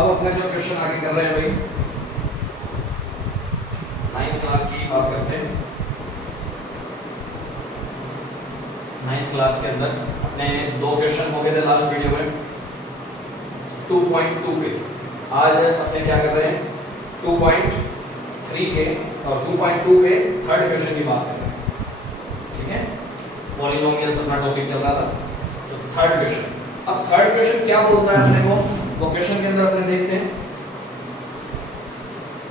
अब अपने जो क्वेश्चन आगे कर रहे हैं भाई 9th क्लास की बात करते हैं। 9th क्लास के अंदर अपने दो क्वेश्चन हो गए थे लास्ट वीडियो में 2.2 के। आज अपने क्या कर रहे हैं 2.3 के और 2.2 के थर्ड क्वेश्चन की बात कर रहे हैं। ठीक है, पॉलिनोमियल्स अपना टॉपिक चल रहा था, तो थर्ड क्वेश्चन। अब थर्ड क्वेश्चन क्या बोलता है अपने को, वो क्वेश्चन के अंदर अपने देखते हैं।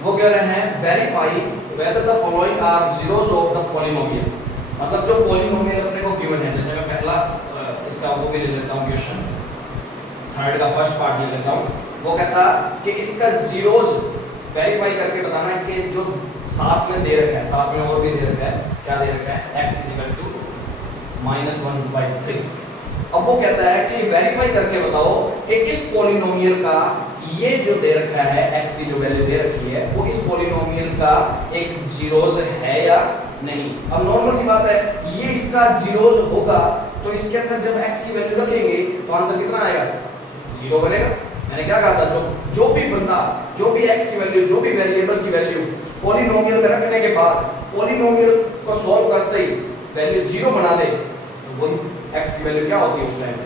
वो कह रहे हैं verify whether the following are zeros of the polynomial. मतलब जो पॉलिनोमियल अपने को गिवन है, जैसे मैं पहला इसका वो भी ले लेता हूं क्वेश्चन, थर्ड का फर्स्ट पार्ट ले लेता हूं। वो कहता कि इसका जीरोस वेरीफाई करके बताना है कि जो साथ में दे रखा है, साथ में और भी दे रखा है, क्या दे रखा है x -1/3। अब वो कहता है कि वेरीफाई करके बताओ कि इस पॉलिनोमियल का ये जो दे रखा है x की जो वैल्यू दे रखी है वो इस पॉलिनोमियल का एक जीरोस है या नहीं। अब नॉर्मल सी बात है, ये इसका जीरोस होगा तो इसके अंदर जब x की वैल्यू रखेंगे तो आंसर कितना आएगा, जीरो बनेगा। मैंने क्या कहा था, जो भी बंदा जो भी x की वैल्यू, जो भी वेरिएबल की वैल्यू पॉलिनोमियल में रखने के बाद पॉलिनोमियल को सॉल्व करते ही वैल्यू जीरो बना दे तो वही x की वैल्यू क्या होती है उस टाइम पे,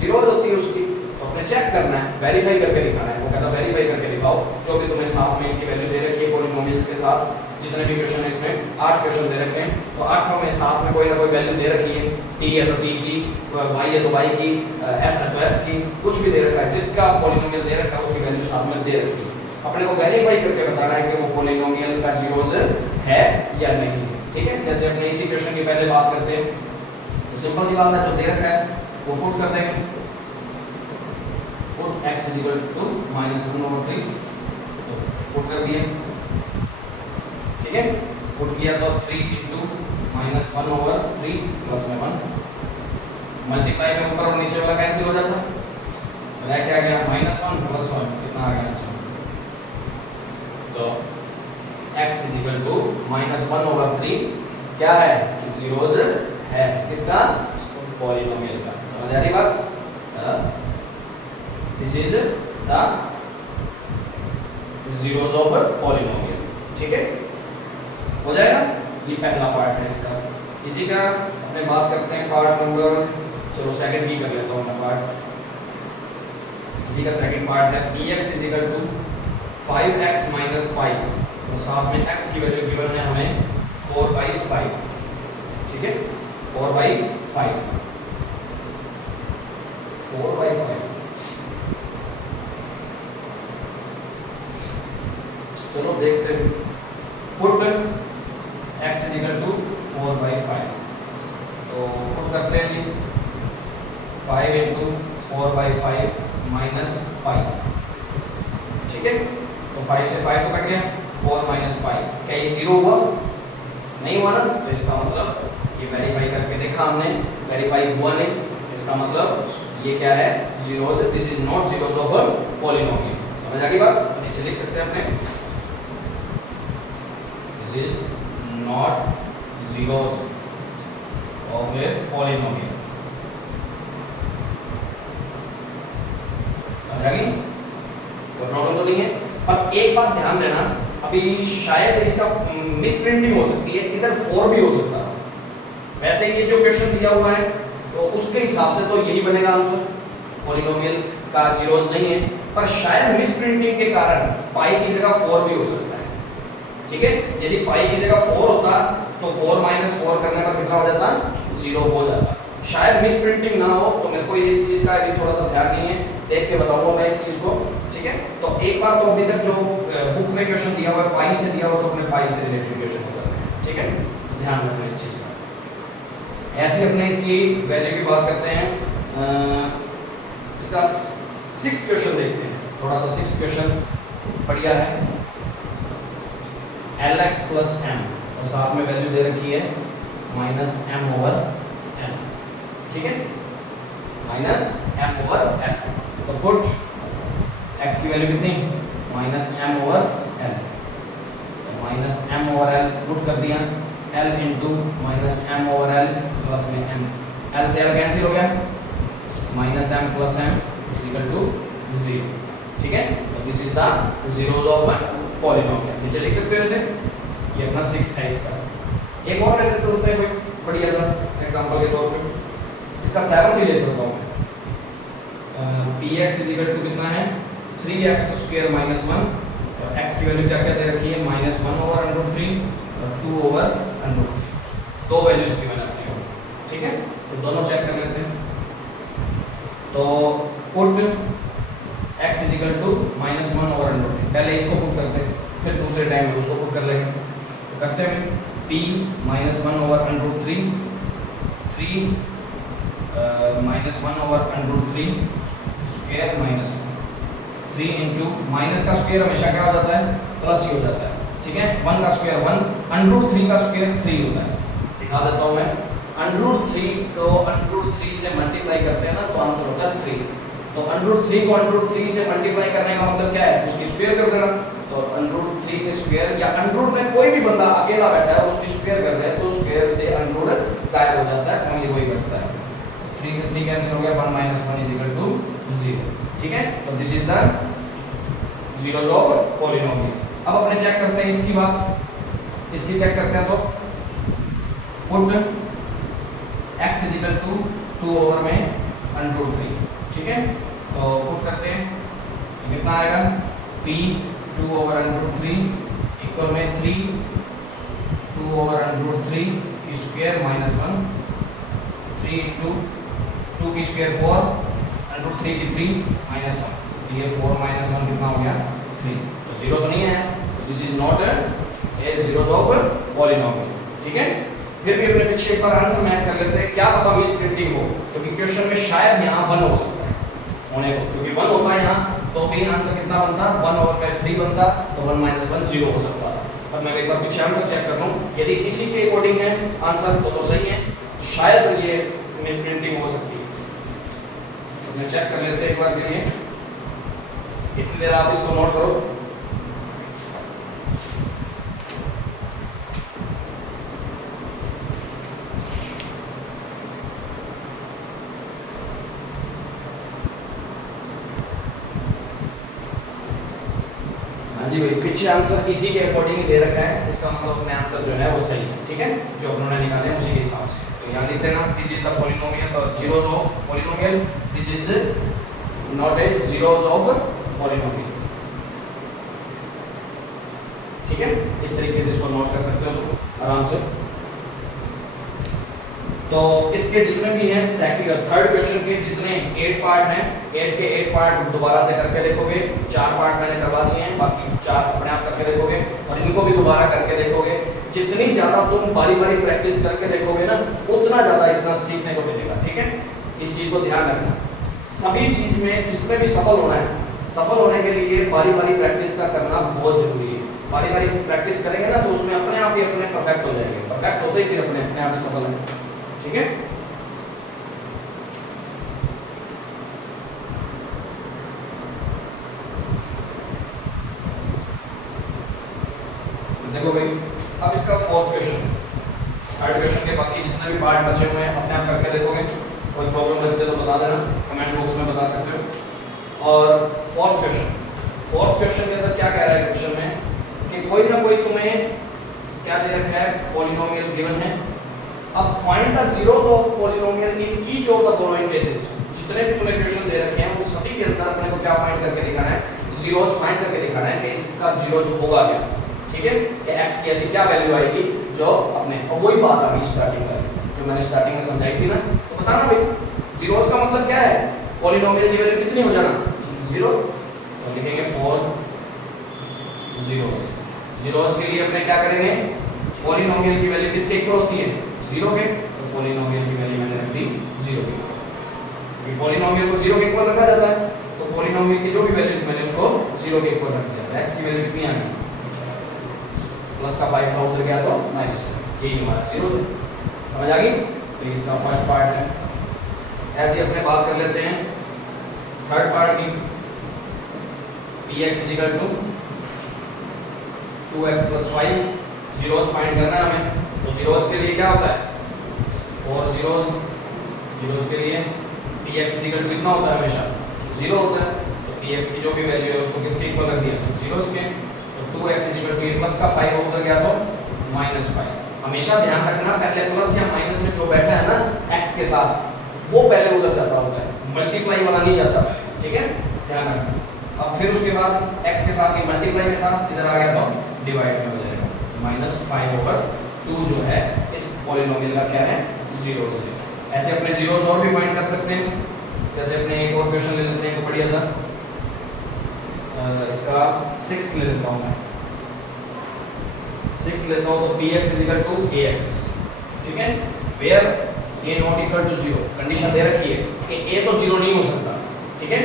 जीरो होती है उसकी। तो अपने चेक करना है, वेरीफाई करके दिखाना है। वो कहता है वेरीफाई करके दिखाओ जो भी तुम्हें साथ में इनकी वैल्यू दे रखी है पॉलिनोमियल्स के साथ। जितने भी क्वेश्चन है इसमें 8 क्वेश्चन दे रखे हैं, तो 8 में साथ में कोई ना कोई वैल्यू दे रखी है, t है तो t की, y है तो y की, s है तो s की, कुछ भी दे रखा है, जिसका पॉलिनोमियल दे रखा है उसकी वैल्यू साथ में दे रखी है। अपने को वेरीफाई करके बताना है कि वो पॉलिनोमियल का जीरोस है या नहीं है। ठीक है, जैसे अपने इसी क्वेश्चन की पहले बात करते हैं, तो सिंपल सी बात है, जो दे रखा है वो पुट कर देंगे, पुट x -1/3 पुट कर दिए। ठीक है, पुट किया तो 3 -1/3 प्लस में 1 मल्टीप्लाई में ऊपर और नीचे वाला कैंसिल हो जाता है, रह क्या गया -1 प्लस 1 कितना आ गया आंसर। तो x -1/3 क्या है, जीरोस है, किसका, पॉलिनोमियल का। समझ आ रही बात, this is the zeros of polynomial. ठीक है, हो जाएगा, ये पहला पार्ट है इसका। इसी का अपने बात करते हैं पार्ट नंबर, चलो सेकंड ही कर लेता हूँ मैं पार्ट। इसी का सेकंड पार्ट है dx 5x - 5 और साथ में x की वैल्यू गिवन है हमें 4/5। ठीक है, 4/5 चलो देखते हैं। पुट x 4/5, तो पुट करते हैं जी 5 × 4/5 - पाई। ठीक है, तो 5 से 5 तो कट गया, 4 - पाई, क्या ये जीरो हुआ, नहीं हुआ ना, तो इसका मतलब ये वेरीफाई करके देखा हमने, वेरीफाई हुआ नहीं, इसका मतलब ये क्या है, zeros. This is not zeros of a polynomial. समझ आ गई बात, तो नीचे लिख सकते हैं अपने, this is not zeros of a polynomial. समझ आ गई, कोई प्रॉब्लम तो नहीं है। पर एक बात ध्यान देना, अभी शायद इसका मिसप्रिंटिंग हो सकती है, इधर 4 भी हो सकता है। वैसे ये जो क्वेश्चन दिया हुआ है तो उसके हिसाब से तो यही बनेगा आंसर, पॉलिनोमियल का जीरोस नहीं है, पर शायद मिसप्रिंटिंग के कारण पाई की जगह 4 भी हो सकता है। ठीक है, यदि पाई की जगह 4 होता तो 4 - 4 करने पर कितना हो जाता, 0 हो जाता। शायद मिसप्रिंटिंग ना हो, तो मेरे को इस चीज का अभी थोड़ा सा ध्यान नहीं है, देख के बताऊंगा मैं इस चीज को। ठीक है, तो एक बार तो अभी तक जो बुक में क्वेश्चन दिया हुआ है पाई से दिया हुआ, तो अपने पाई से रिलेटेड क्वेश्चन हो जाते हैं। ठीक है, ध्यान रखना इस चीज का। ऐसे अपने इसकी वैल्यू की बात करते हैं। इसका 6th क्वेश्चन देखते हैं, थोड़ा सा 6th क्वेश्चन बढ़िया है। lx + m और साथ में वैल्यू दे रखी है -m/n। ठीक है, -m/n, तो पुट x की वैल्यू कितनी, -m/l, -m/l पुट कर दिया, l × -m/l प्लस में m, l से l कैंसिल हो गया, -m + m = 0। ठीक है, तो this is the zeros of polynomial. नीचे लिख सकते हो इसे, ये अपना 6 है इसका। एक और ले लेते हैं कोई बढ़िया सा एग्जांपल के तौर पे, इसका 7th ही ले चलता हूं। px कितना है 3x स्क्वायर माइनस 1, और x की वैल्यू क्या क्या दे रखी है -1 ओवर √3 और 2 ओवर √3, दो वैल्यूज की मैंने अपनी, ठीक है। तो दोनों चेक कर लेते हैं। तो पुट x -1 ओवर √3, पहले इसको पुट करते हैं, फिर दूसरे टाइम में उसको पुट कर लेंगे। तो करते हैं p -1 over √3, 3 -1 over √3 square -1, 3 into minus का स्क्वायर हमेशा क्या हो जाता है प्लस ही हो जाता है, ठीक है। 1 का स्क्वायर 1, √3 का स्क्वायर 3 होता है। दिखा देता हूं मैं, √3 को √3 से मल्टीप्लाई करते हैं ना तो आंसर होता है 3। तो √3 को √3 से मल्टीप्लाई करने का मतलब क्या है, उसकी स्क्वायर कर देना। तो √3 के स्क्वायर या अंडरूट में कोई भी बंदा अकेला बैठा है और उसकी स्क्वायर कर रहे हैं तो स्क्वायर से अंडरूट गायब हो जाता है, ओनली वही बचता है। 3 से 3 कैंसिल हो गया, 1 - 1 = 0, ठीक है। तो this is the zeros of polynomial. अब अपने चेक करते हैं इसकी बात, इसकी चेक करते हैं। तो पुट x = 2 ओवर में √3, ठीक है। तो पुट करते हैं, कितना आएगा p 2 ओवर √3 इक्वल में 3 2 ओवर √3 की स्क्वायर -1, 3 इंटू 2 की स्क्वायर 4, √3 की 3 -1, तो ये 4 - 1 कितना हो गया 3। तो जीरो तो नहीं है, this is not a zeros of polynomial, ठीक है। फिर भी अपने पीछे एक बार आंसर मैच कर लेते हैं, क्या पता मिस प्रिंटिंग हो, क्योंकि क्वेश्चन में शायद यहाँ 1 हो सकता है होने को, क्योंकि 1 होता है यहाँ तो भी आंसर कितना बनता 1 ओवर में 3 बनता, तो 1 - 1 0 हो सकता है। अब मैं एक बार पीछे आंसर चेक कर लूं, यदि इसी के अकॉर्डिंग है आंसर तो सही है, शायद ये मिस प्रिंटिंग हो सकती है। तो मैं चेक कर लेते हैं एक बार के लिए, इतनी देर आप इसको नोट करो। जी भाई, पीछे आंसर इसी के अकॉर्डिंग ही दे रखा है, इसका मतलब अपने आंसर जो है वो सही है, ठीक है, जो उन्होंने निकाले हैं उसी के हिसाब से। तो यहाँ लिख देना दिस इज द पॉलिनोमियल और zeros of polynomial, this is not a zeros of polynomial, ठीक है। इस तरीके से इसको नोट कर सकते हो तो आराम से। तो इसके जितने भी हैं सेकंड थर्ड क्वेश्चन के जितने 8 पार्ट हैं, 8 के 8 पार्ट दोबारा से करके देखोगे। 4 पार्ट मैंने करवा दिए हैं, बाकी 4 अपने आप करके देखोगे और इनको भी दोबारा करके देखोगे। जितनी ज्यादा तुम बारी-बारी प्रैक्टिस करके देखोगे ना, उतना ज्यादा इतना सीखने को मिलेगा, ठीक है। इस चीज को ध्यान रखना, सभी चीज में जिसमें भी सफल होना है, सफल होने के लिए बारी-बारी प्रैक्टिस का करना बहुत जरूरी है। बारी-बारी प्रैक्टिस करेंगे ना तो उसमें अपने आप ही अपने परफेक्ट हो जाएंगे, परफेक्ट होते ही फिर अपने आप ही सफल है, ठीक है। देखो भाई, अब इसका फोर्थ क्वेश्चन, थर्ड क्वेश्चन के बाकी जितने भी पार्ट बचे हुए हैं अपने आप करके देखोगे। कोई प्रॉब्लम लगते तो बता देना, कमेंट बॉक्स में बता सकते हो। और फोर्थ क्वेश्चन के अंदर क्या कह रहा है क्वेश्चन में कि कोई ना कोई तुम्हें क्या दे रखा है, पॉलिनोमियल गिवन है। अब find the zeros of polynomial in each of the following cases. जितने भी तुम्हें क्वेश्चन दे रखे हैं उन सभी के अंदर अपने को क्या फाइंड करके दिखाना है, जीरोस फाइंड करके दिखाना है कि इसका जीरोस होगा क्या, ठीक है, कि x की ऐसी क्या वैल्यू आएगी जो अपने, और वही बात आ गई स्टार्टिंग में जो मैंने स्टार्टिंग में समझाई थी ना। तो बताना भाई जीरोस का मतलब क्या है, पॉलिनोमियल की वैल्यू कितनी हो जाना 0। तो लिखेंगे 4 जीरोस। जीरोस के लिए अपने क्या करेंगे, पॉलिनोमियल की वैल्यू किसके इक्वल होती है 0 के, तो पॉलिनोमियल की वैल्यू मैंने रख दी 0 के। पॉलिनोमियल को 0 के इक्वल रखा जाता है, तो पॉलिनोमियल की जो भी वैल्यू थी मैंने उसको 0 के इक्वल रख दिया। x की वैल्यू कितनी आ गई, प्लस का 5 था उधर गया तो माइनस, यही हमारा 0 से समझ आ गई। तो इसका फर्स्ट पार्ट है। ऐसे अपने बात कर लेते हैं थर्ड पार्ट की, px = 2x + 5, जीरोस फाइंड करना है हमें। तो जीरोस के लिए क्या होता है 4 जीरोस के लिए px = कितना होता है हमेशा 0 होता है। तो px की जो भी वैल्यू है उसको किसके इक्वल रख दिया, जीरोस के। तो 2x = ये प्लस का 5 उधर गया तो -5। हमेशा ध्यान रखना पहले प्लस या माइनस में जो बैठा है ना x के साथ वो पहले उधर जाता होता है, मल्टीप्लाई वाला नहीं जाता पहले, ठीक है, ध्यान रखना। अब फिर उसके बाद x के साथ ये मल्टीप्लाई में था, इधर आ गया तो डिवाइड में हो जाएगा। -5/2 जो है इस पॉलिनोमियल का क्या है, जीरोस। ऐसे अपने जीरोस और भी फाइंड कर सकते हैं। जैसे अपने एक और क्वेश्चन ले लेते हैं बढ़िया सा, इसका 6 ले लेता हूँ मैं, 6 लेता हूँ तो px = ax, ठीक है, वेयर a ≠ 0। कंडीशन दे रखी है कि a तो 0 नहीं हो सकता, ठीक है।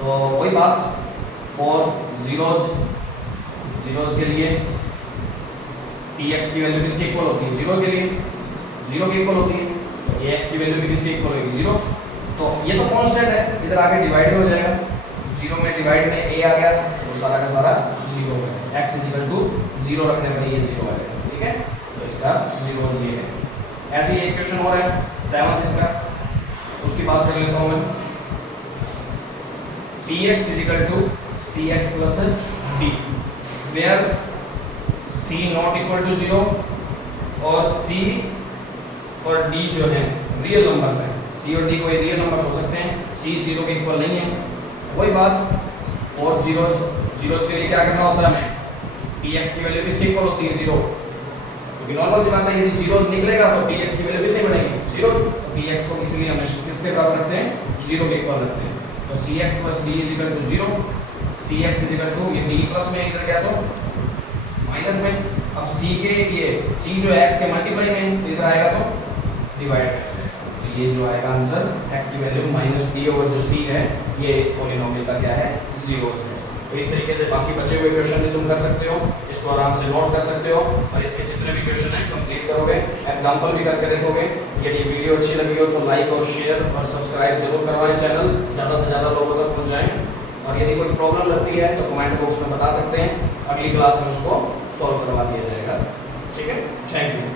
तो वही बात फॉर जीरोस के लिए px की वैल्यू किसके इक्वल होती है, 0 के लिए 0 के इक्वल होती है, तो ax की वैल्यू भी किसके इक्वल होगी, 0। तो ये तो कांस्टेंट है, इधर आके डिवाइड हो जाएगा, 0 में डिवाइड में a आ गया तो सारा का सारा 0 हो गया। x = 0 रखने पर ये 0 आएगा, ठीक है। तो इसका जीरोस ये है। ऐसे ही एक क्वेश्चन और है 7th इसका, उसकी बात कर लेता हूं मैं। px = cx + d, where c ≠ 0 और c और d जो है रियल नंबर्स हैं। c और d कोई रियल नंबर्स हो सकते हैं, c 0 के इक्वल नहीं है। वही बात और जीरोस के लिए क्या करना होता है हमें, px की वैल्यू किसके इक्वल होती है, 0। क्योंकि नॉर्मल सी बात है यदि जीरोस निकलेगा तो px की वैल्यू कितनी बनेगी, 0। तो px को इसलिए हम किसके बराबर रखते हैं, 0 के इक्वल रखते हैं। तो cx + d = 0, cx = ये d प्लस में इधर गया तो माइनस में। अब c के ये c जो है x के मल्टीप्लाई में इधर आएगा तो डिवाइड में। तो ये जो आएगा आंसर x की वैल्यू -d और जो c है ये इस पॉलिनोमियल का क्या है, जीरोस है। तो इस तरीके से बाकी बचे हुए क्वेश्चन भी तुम कर सकते हो, इसको आराम से नोट कर सकते हो और इसके जितने भी क्वेश्चन हैं कंप्लीट करोगे, एग्जांपल भी करके देखोगे। यदि वीडियो अच्छी लगी हो तो लाइक और शेयर और सब्सक्राइब जरूर करवाएं, चैनल ज़्यादा से ज़्यादा लोगों तक पहुँचाएं। और यदि कोई प्रॉब्लम लगती है तो कमेंट बॉक्स में बता सकते हैं, अगली क्लास में उसको सॉल्व करवा दिया जाएगा, ठीक है। Thank you.